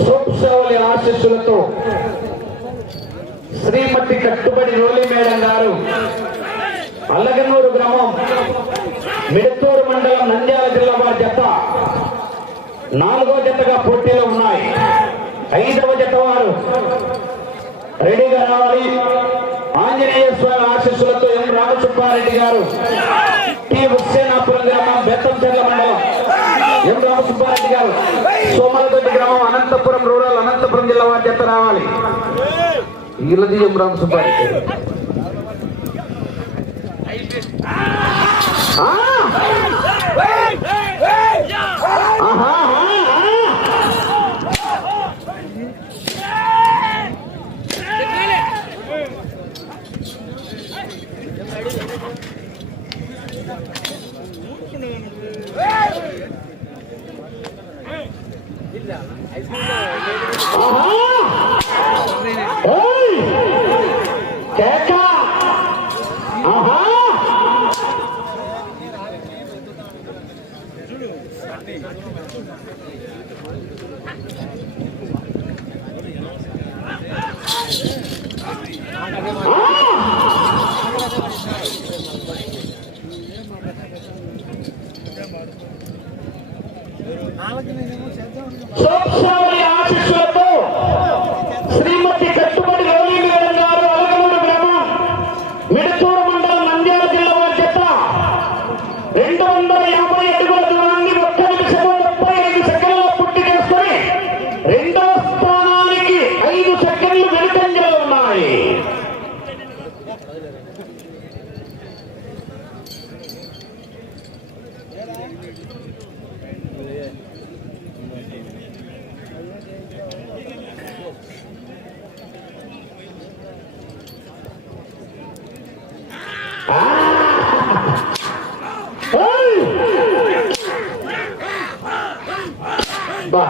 సోప్సవలి ఆశీస్సులతో శ్రీమతి కట్టుబడి రోలి మేడం గారు అల్లగన్నూరు గ్రామం మిడతూరు మండలం నంద్యాల జిల్లా వారి జత నాలుగో జతగా పోటీలో ఉన్నాయి. ఐదవ జత వారు రెడీగా రావాలి. ఆంజనేయ స్వామి ఆశీస్సులతో ఎం రామసుబ్బారెడ్డి గారు టి. హుస్సేనాపురం గ్రామం బెత్తంచెర్ల మండలం ఎం రామసుబ్బారెడ్డి గారు సోమలదొడ్డి గ్రామం అనంతపురం రూరల్ అనంతపురం జిల్లా వారి చేత రావాలి. ఇల్లది రామ సుబ్బారి ఆహా, ఆహా, ఆహా. ఓయ్! కేక! ఆహా! సోప్సావళి ఆశీస్సులతో శ్రీమతి కట్టుబడి రోలి మేడం గారు అలగలూరు గ్రామం మిడతూరు మండలం నంద్యాల జిల్లా వారి జత రెండు వందల యాభై అడుగుల దూరాన్ని ఒక్క నిమిషము ముప్పై ఐదు సెకండ్ల పూర్తి చేసుకొని రెండవ స్థానానికి ఐదు సెకండ్లు వెనుకంజలో ఉన్నాయి ఓయ్! బా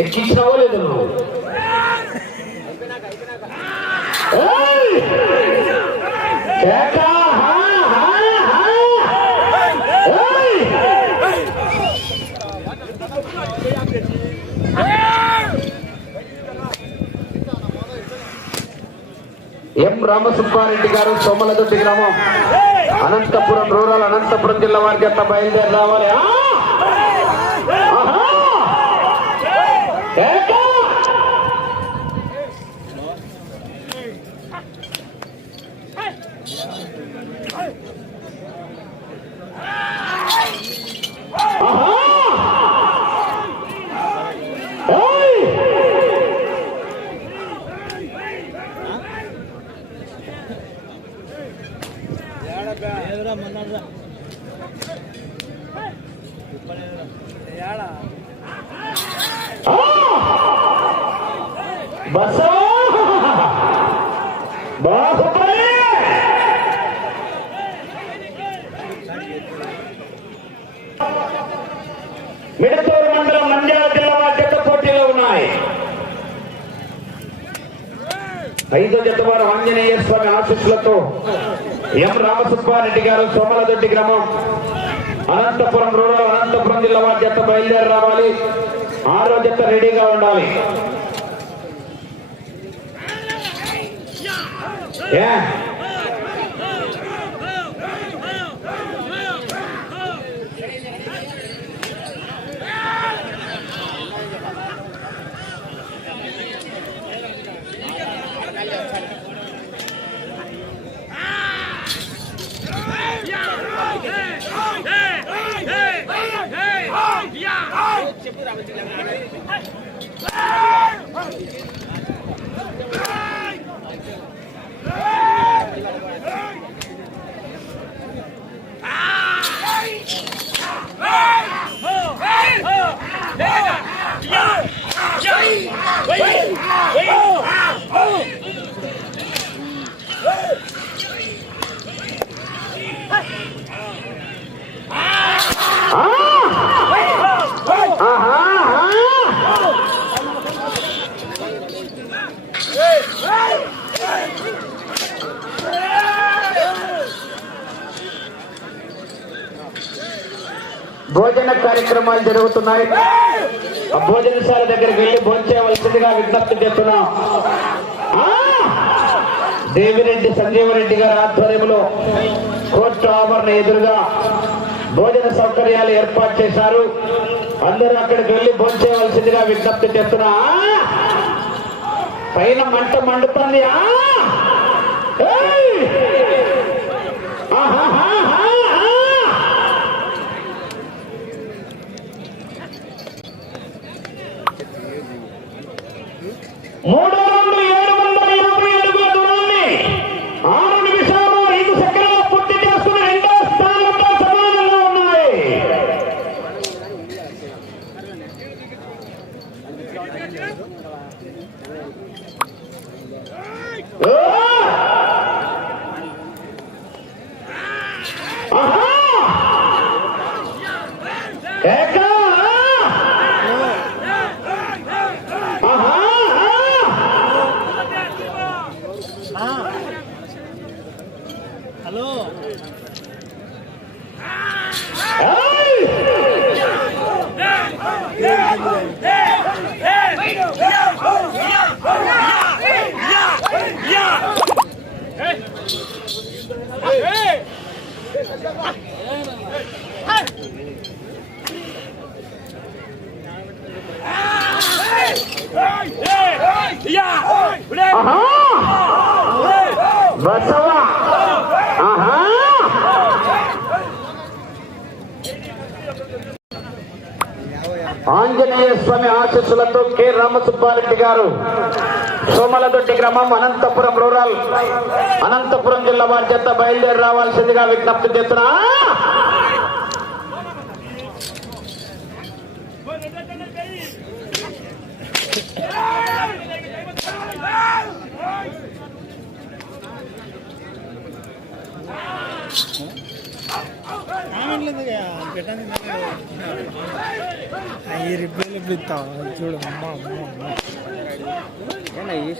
ఎక్కించినావో లేదు నువ్వు ఓయ్! కేక! హా, హా, హా! ఓయ్! ఎం రామసుబ్బారెడ్డి గారు సోమలదొడ్డి గ్రామం. అనంతపురం రూరల్ అనంతపురం జిల్లా వారికి అంతా బయలుదేరి రావాలి ఆ! ఆహా! కేక! ఆహా! ఏయ్! బస బాహుబలి మిడతూరు మండలం నంద్యాల జిల్లా వారి జత పోటీలో ఉన్నాయి ఐదో జత వారు ఆంజనేయ స్వామి ఆశీస్సులతో ఎం రామసుబ్బారెడ్డి గారు సోమలదొడ్డి గ్రామం అనంతపురం రూరల్ అనంతపురం జిల్లా వారి జత బయలుదేరి రావాలి. ఆరో జత రెడీగా ఉండాలి. ఏ? ఆ! ఆహా! భోజన కార్యక్రమాలు జరుగుతున్నాయి. భోజనశాల దగ్గరికి వెళ్ళి భోజనవలసిందిగా విజ్ఞప్తి చేస్తున్నాం. దేవిరెడ్డి సంజీవరెడ్డి గారి ఆధ్వర్యంలో కోర్టు ఆవరణ ఎదురుగా భోజన సౌకర్యాలు ఏర్పాటు చేశారు. అందరూ అక్కడికి వెళ్ళి భోజనవలసిందిగా విజ్ఞప్తి చేస్తున్నా. పైన మంట మండుతుంది. మూడు రెండు ఏడు వందల యాభై అడుగుల దూరాన్ని ఆరు నిమిషాలు ఐదు సెకండ్ల పూర్తి చేసుకుని రెండో స్థానంలో సమానంగా ఉన్నాయి ఓ! ఆహా! కేక! ఆహా! హలో ఏయ్! ఆహా! బసవ ఆహా ఆంజనేయ స్వామి ఆశీస్సులతో కె. రామసుబ్బారెడ్డి గారు సోమలదొడ్డి గ్రామం అనంతపురం రూరల్ అనంతపురం జిల్లా వారి చేత బయలుదేరి రావాల్సిందిగా విజ్ఞప్తి చేస్తున్నా. కామెంట్లు ఎందుకు పెట్టండి ఈ రిప్లైలు పిలుస్తావు చూడు అమ్మ అమ్మ అమ్మ ఏనా ఈ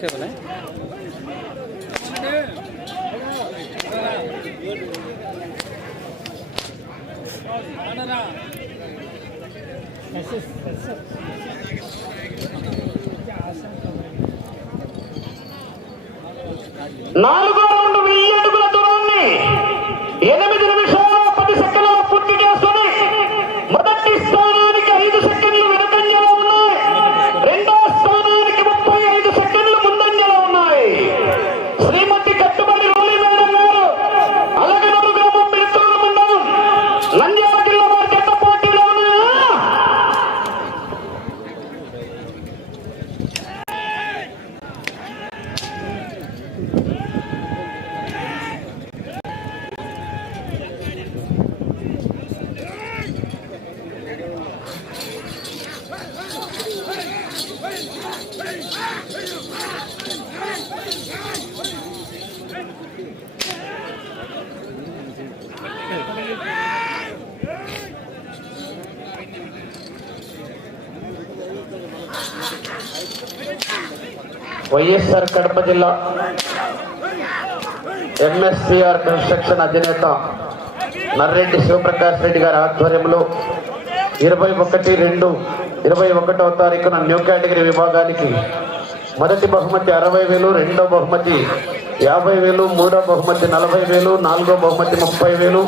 వైఎస్ఆర్ కడప జిల్లా ఎంఎస్సిఆర్ కన్స్ట్రక్షన్ అధినేత నర్రెడ్డి శివప్రకాష్ రెడ్డి గారి ఆధ్వర్యంలో ఇరవై ఒకటి రెండు ఇరవై ఒకటవ తారీఖున న్యూ కేటగిరీ విభాగానికి మొదటి బహుమతి అరవై వేలు రెండో బహుమతి యాభై వేలు మూడో బహుమతి నలభై వేలు నాలుగో బహుమతి ముప్పై వేలు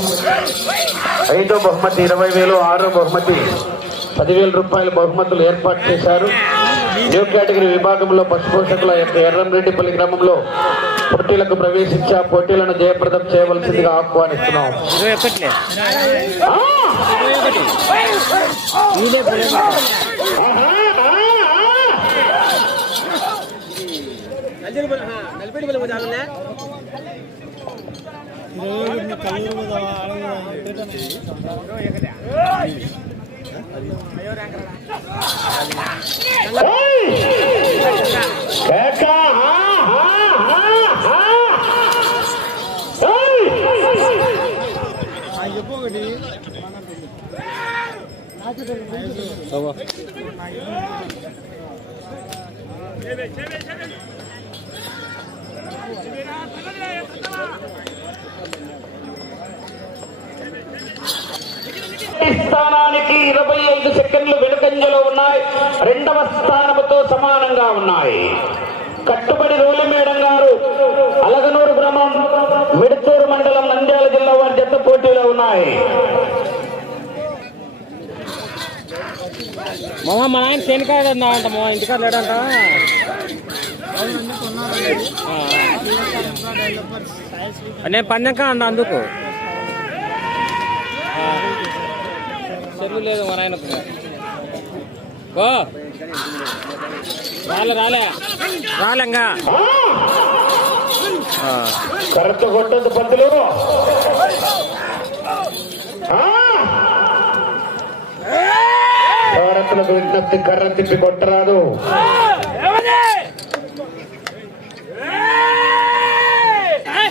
ఐదో బహుమతి ఇరవై వేలు ఆరో బహుమతి పదివేల రూపాయల బహుమతులు ఏర్పాటు చేశారు. న్యూ కేటగిరీ విభాగంలో పశుపోషకుల యొక్క ఎర్రంరెడ్డిపల్లి గ్రామంలో పోటీలకు ప్రవేశించి ఆ పోటీలను జయప్రదం చేయవలసిందిగా ఆహ్వానిస్తున్నాం కల్లూరు ఏయ్! కేక! ఆ! ఆ! ఆ! ఆ! ఏయ్! చెప్పు ఒకటి మొదటి స్థానానికి ఇరవై ఐదు సెకండ్లు వెనుకంజలో ఉన్నాయి. రెండవ స్థానముతో సమానంగా ఉన్నాయి. కట్టుబడి రోలి మేడం గారు అలగనూరు గ్రామం మిడతూరు మండలం నంద్యాల జిల్లా వారి జత పోటీలో ఉన్నాయి. మామ మా ఆయన శనికాయ అంట మా ఇంటికాడ లేడంట. నేను పందెంకా అన్న అందుకు? చెల్లు లేదు మా నాయనకు ఓ రాలే రాలే రాలేంగా. కరెక్ట్ కొట్టద్దు పంతులు! భారత్లకు విజ్ఞప్తి కర్ర తిప్పి కొట్టరాదు ఆహా!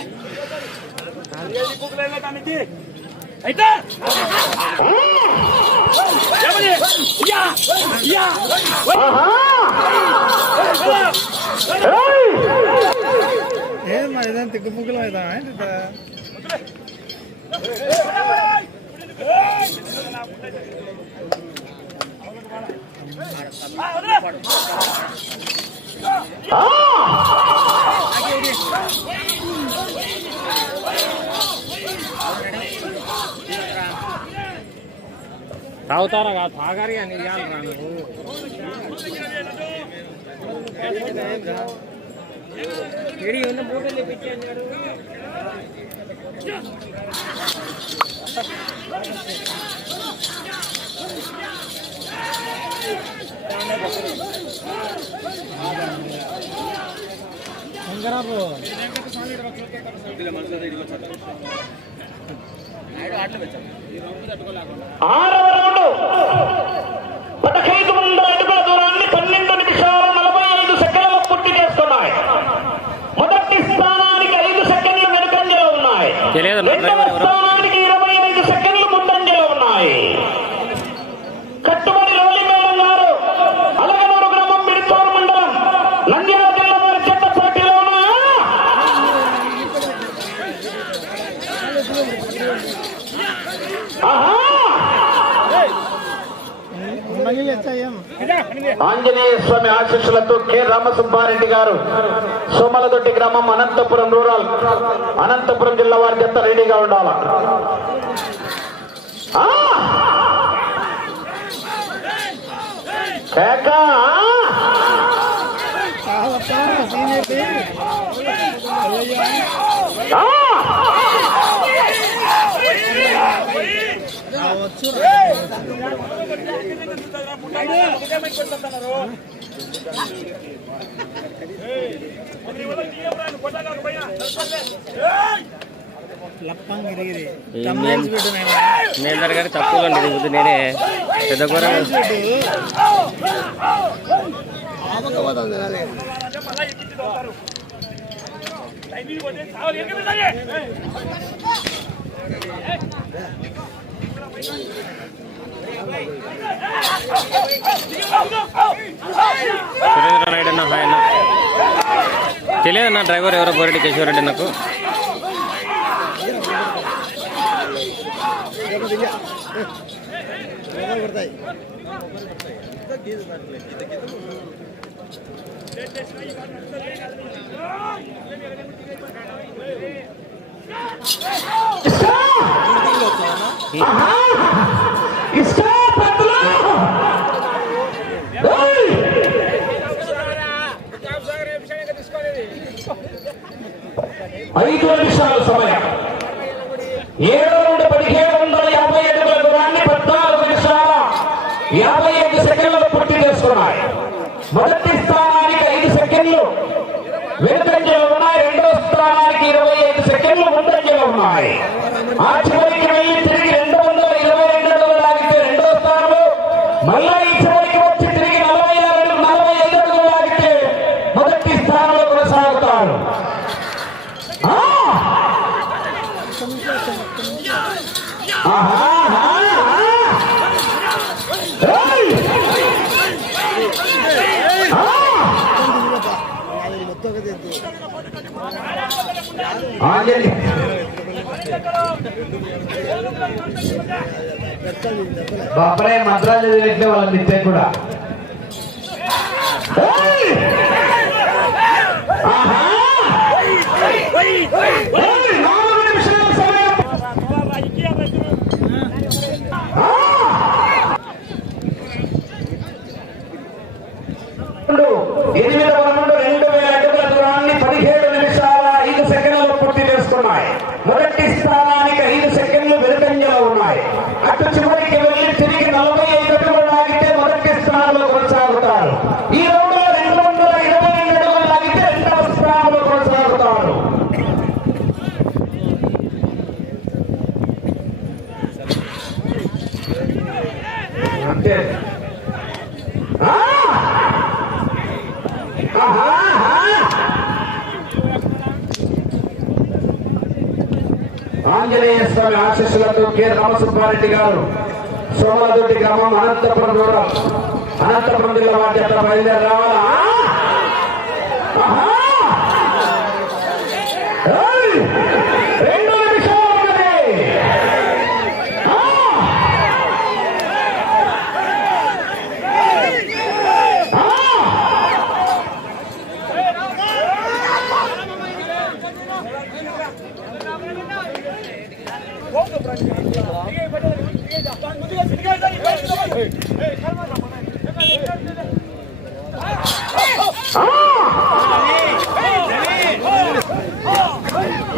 ஏமா இதான் திக்கு முக்கலாம் இதான் ஆ! తాగుతారా కాదు? తాగారు కానీ ఇవ్వాలి నువ్వు. ఉన్న మూటలు ఆరవ రౌండ్ పదహైదు వందల అడుగుల దూరాన్ని పన్నెండు నిమిషాల నలభై ఐదు సెకండ్ల పూర్తి చేస్తున్నాయి మొదటి స్థానానికి ఐదు సెకండ్లు వెనుకంజలో ఉన్నాయి తెలియదు నా రెండవ డ్రైవర్ ఎవరు? స్థానానికి ఇరవై ఐదు సెకండ్లు ముందంజలో ఉన్నాయి కట్టుబడి రోలి మేడం గారు అలగనూరు గ్రామం మిడితోరు మండలం నంద్యాల జిల్లా వారి చెత్త పోటీలో ఉన్నాయా ఆహా ఉండగా చేస్తాయేం ఆంజనేయ స్వామి ఆశీస్సులతో కె. రామసుబ్బారెడ్డి గారు సోమలదొడ్డి గ్రామం అనంతపురం రూరల్ అనంతపురం జిల్లా వారి జత రెడీగా ఉండాల? కేకా కేక నాయనా. నేను తప్పులు అండి ఇది నేనే. పెద్ద కూర సురేంద్ర నాయుడు అన్న హాయ్ అన్న తెలియదన్న డ్రైవర్ ఎవరో బోరెడ్డి కేశవరెడ్డి నాకు ఇస్తా! ఐదు నిమిషాల సమయం. ఏడు నుండి పదిహేడు వందల యాభై ఐదు దూరాన్ని పద్నాలుగు నిమిషాల యాభై ఐదు సెకండ్లు పూర్తి చేసుకున్నాయి. మొదటి స్థానం ఐదు సెకండ్లు వెనుకంజలో ఉన్నాయి రెండో స్థానానికి ఇరవై ఐదు సెకండ్లు ముందంజలో ఉన్నాయి ఆ చివరికి వెళ్ళి తిరిగి రెండు వందల ఇరవై రెండు అడుగులు లాగితే రెండో స్థానంలో మళ్ళా ఈ చివరికి వచ్చి తిరిగి నలభై ఆరు నలభై ఐదు అడుగులు లాగితే మొదటి స్థానంలో కొనసాగుతారు ఆ! ఆహా, ఆహా, ఆహా. ఏయ్! ఆ! ఆంజనేయ బాబరే మంత్రాలు చదివినట్లే వాళ్ళ నిత్య కూడా. ఎనిమిది ఆహా! రెండు, వేల అడుగుల దూరాన్ని పదిహేడు నిమిషాల ఐదు సెకండ్లు పూర్తి చేసుకున్నాయి. మొదటి ప్రతి స్థానానికి ఐదు సెకండ్లు వెనుకంజలో ఉన్నాయి. అటు చివరికి వెళ్ళి తిరిగి నలభై ఐదు అడుగులు లాగితే మొదటి స్థానంలో కొనసాగుతారు ఈ రౌండ్లో రెండు వందల ఇరవై రెండు అడుగులు లాగితే రెండవ స్థానంలో కొనసాగుతారు అంతే ఆ! ఆహా! ఆంజనేయ స్వామి ఆశీస్సులతో కె. రామసుబ్బారెడ్డి గారు సోమలదొడ్డి గ్రామం అనంతపురం దూరం అనంతపురం జిల్లా బాధ్యత బయలుదేరి రావాలి ఆహా! ఏయ్! రెండు నిమిషాలు ఉన్నది ఆ! ఆ! ఏక ఎంత పాత్రలు కొట్టేట్టు కొట్టనే ఉన్నారు ఆ! ఏయ్! ఆహా! ఒక్క నిమిషం ఉన్నది నాలుగు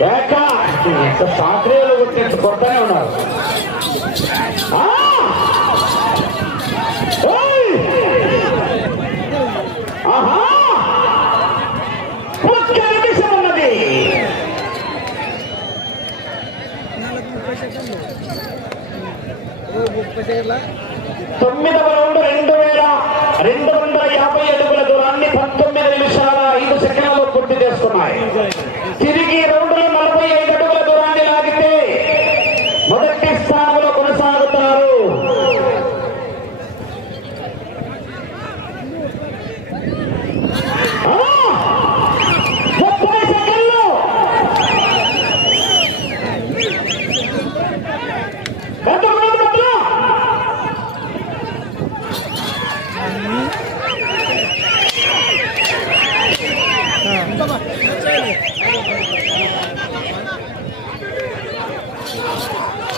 ముప్పై సెకండ్లు ఓ ముప్పై ఉన్నారు. తొమ్మిదవ రౌండ్ రెండు వేల రెండు వందల యాభై అడుగుల దూరాన్ని పంతొమ్మిది నిమిషాల ఐదు సెకండ్లు పూర్తి చేసుకున్నాయి తిరిగి ఈ రౌండ్లో నలభై ఐదు అడుగుల దూరాన్ని లాగితే మొదటి స్థానంలో కొనసాగుతారు ఆ! ముప్పై సెకండ్లు ఎంత మంది మధ్యలో?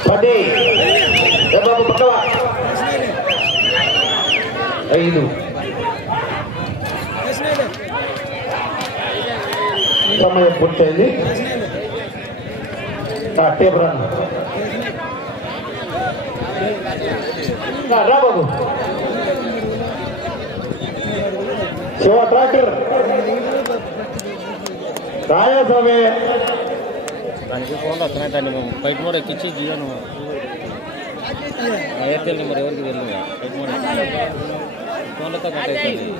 పది ఏ బాబు పక్కవా ఐదు సమయం పూర్తయింది ఆ, టేప్ రన్ ఆ, రా బాబు. శివ ట్రాక్టర్ రాయా దానికి ఫోన్లో వస్తున్నాయి దాన్ని బయట మోడ్ ఎక్కించి జియోను ఎయిర్టెల్ నెంబర్ ఎవరికి వెళ్ళింది బయట మోడ్ ఫోన్లతో కట్ అవుతుంది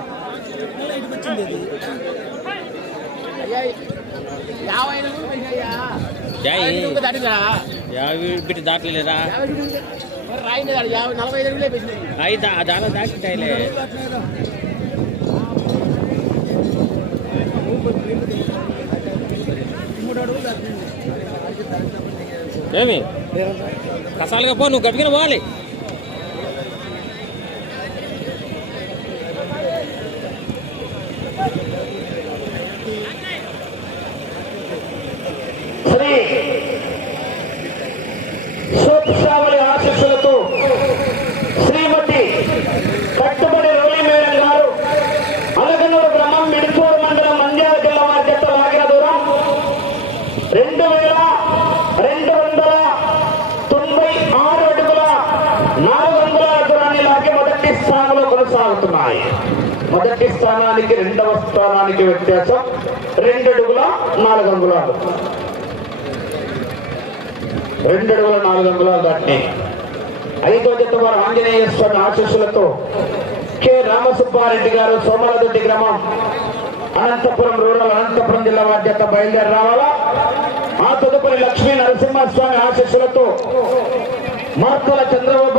యాభై బిట్టి దాటలేదా అయి దాని దాటింటాయిలే ఏమి కసాలుగా పో నువ్వు గట్టిగా పోవాలి శ్రీ సోత్సావళి ఆశీస్సులతో శ్రీమతి కట్టుబడి రౌలి మేడం గారు అలగనూరు గ్రామం మిడిపూరు మండలం నంద్యాల జిల్లా వారి జట్ట లాగిన దూరం రెండు వేల రెండు వందల తొంభై ఆరు అడుగుల నాలుగు వందల దూరాన్ని లాగి మొదటి స్థానంలో కొనసాగుతున్నాయి మొదటి స్థానానికి రెండవ స్థానానికి వ్యత్యాసం రెండు అడుగుల నాలుగు అంగుళాలు రెండు అడుగుల నాలుగు అంగుళాలు దాటిని ఐదో జత వారు ఆంజనేయ స్వామి ఆశీస్సులతో కె. రామసుబ్బారెడ్డి గారు సోమలదొడ్డి గ్రామం అనంతపురం రూరల్ అనంతపురం జిల్లా బాధ్యత బయలుదేరి రావాలా? ఆ తదుపరి లక్ష్మీ నరసింహస్వామి ఆశీస్సులతో మార్పుల చంద్రబాబు